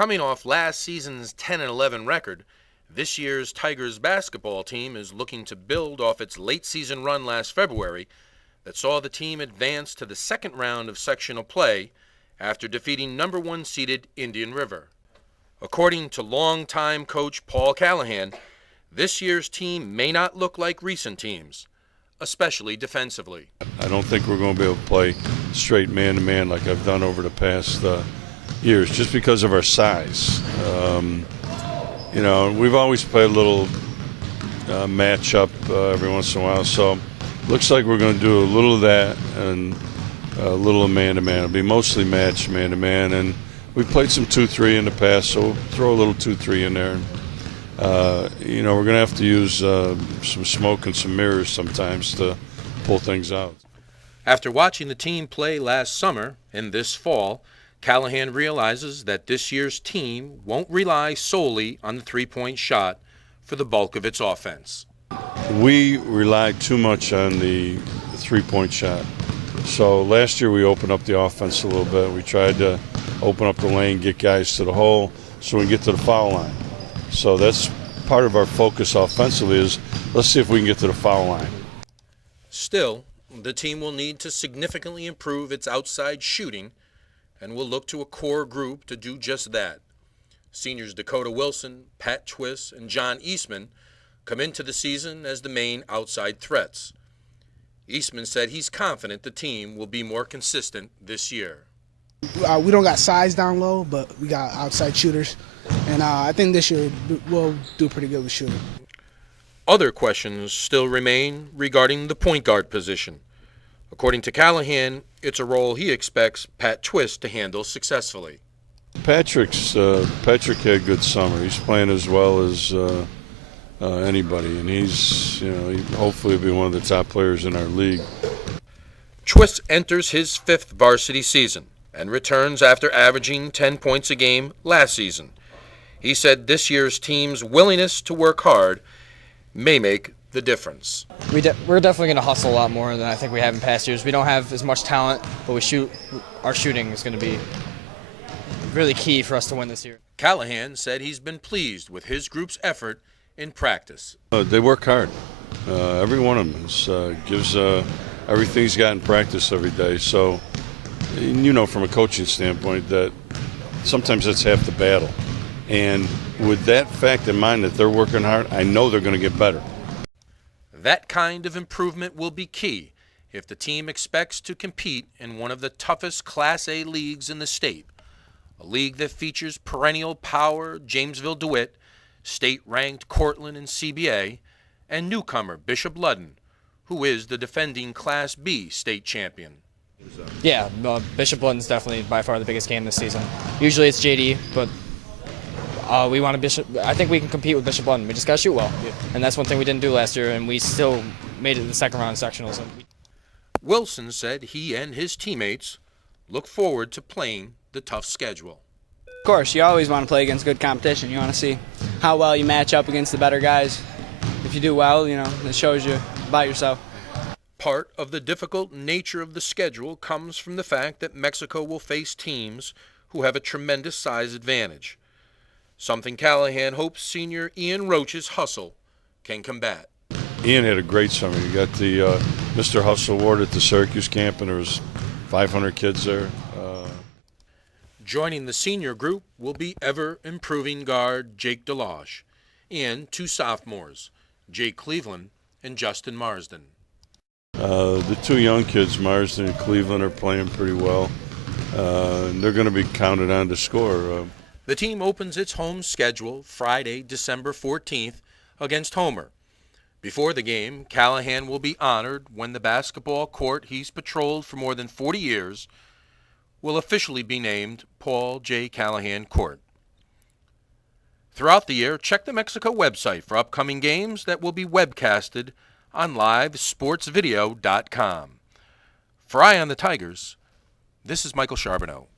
Coming off last season's 10-11 record, this year's Tigers basketball team is looking to build off its late season run last February that saw the team advance to the second round of sectional play after defeating number 1 seeded Indian River. According to longtime coach Paul Callahan, this year's team may not look like recent teams, especially defensively. I don't think we're going to be able to play straight man-to-man like I've done over the past years, just because of our size. We've always played a little match-up every once in a while, so looks like we're going to do a little of that and a little of man-to-man. It'll be mostly match man-to-man, and we played some 2-3 in the past, so we'll throw a little 2-3 in there. We're going to have to use some smoke and some mirrors sometimes to pull things out. After watching the team play last summer and this fall, Callahan realizes that this year's team won't rely solely on the three-point shot for the bulk of its offense. We relied too much on the three-point shot. So last year we opened up the offense a little bit. We tried to open up the lane, get guys to the hole so we can get to the foul line. So that's part of our focus offensively is let's see if we can get to the foul line. Still, the team will need to significantly improve its outside shooting and will look to a core group to do just that. Seniors Dakota Wilson, Pat Twist, and John Eastman come into the season as the main outside threats. Eastman said he's confident the team will be more consistent this year. We don't got size down low, but we got outside shooters. And I think this year we'll do pretty good with shooting. Other questions still remain regarding the point guard position. According to Callahan, it's a role he expects Pat Twist to handle successfully. Patrick had a good summer. He's playing as well as anybody, and he hopefully will be one of the top players in our league. Twist enters his 5th varsity season and returns after averaging 10 points a game last season. He said this year's team's willingness to work hard may make the difference. We're definitely going to hustle a lot more than I think we have in past years. We don't have as much talent, but our shooting is going to be really key for us to win this year. Callahan said he's been pleased with his group's effort in practice. They work hard. Every one of them gives everything he's got in practice every day. So, from a coaching standpoint, that sometimes that's half the battle. And with that fact in mind that they're working hard, I know they're going to get better. That kind of improvement will be key if the team expects to compete in one of the toughest Class A leagues in the state, a league that features perennial power Jamesville DeWitt, state-ranked Cortland and CBA, and newcomer Bishop Ludden, who is the defending Class B state champion. Yeah, Bishop Ludden's definitely by far the biggest game this season. Usually it's JD, but we want I think we can compete with Bishop Ludden. We just got to shoot well. Yeah. And that's one thing we didn't do last year, and we still made it to the second round of sectionals. Wilson said he and his teammates look forward to playing the tough schedule. Of course, you always want to play against good competition. You want to see how well you match up against the better guys. If you do well, it shows you about yourself. Part of the difficult nature of the schedule comes from the fact that Mexico will face teams who have a tremendous size advantage, something Callahan hopes senior Ian Roach's hustle can combat. Ian had a great summer. He got the Mr. Hustle Award at the Syracuse camp, and there was 500 kids there. Joining the senior group will be ever-improving guard Jake Delage and 2 sophomores, Jake Cleveland and Justin Marsden. The 2 young kids, Marsden and Cleveland, are playing pretty well. They're going to be counted on to score. The team opens its home schedule Friday, December 14th against Homer. Before the game, Callahan will be honored when the basketball court he's patrolled for more than 40 years will officially be named Paul J. Callahan Court. Throughout the year, check the Mexico website for upcoming games that will be webcasted on livesportsvideo.com. For Eye on the Tigers, this is Michael Charbonneau.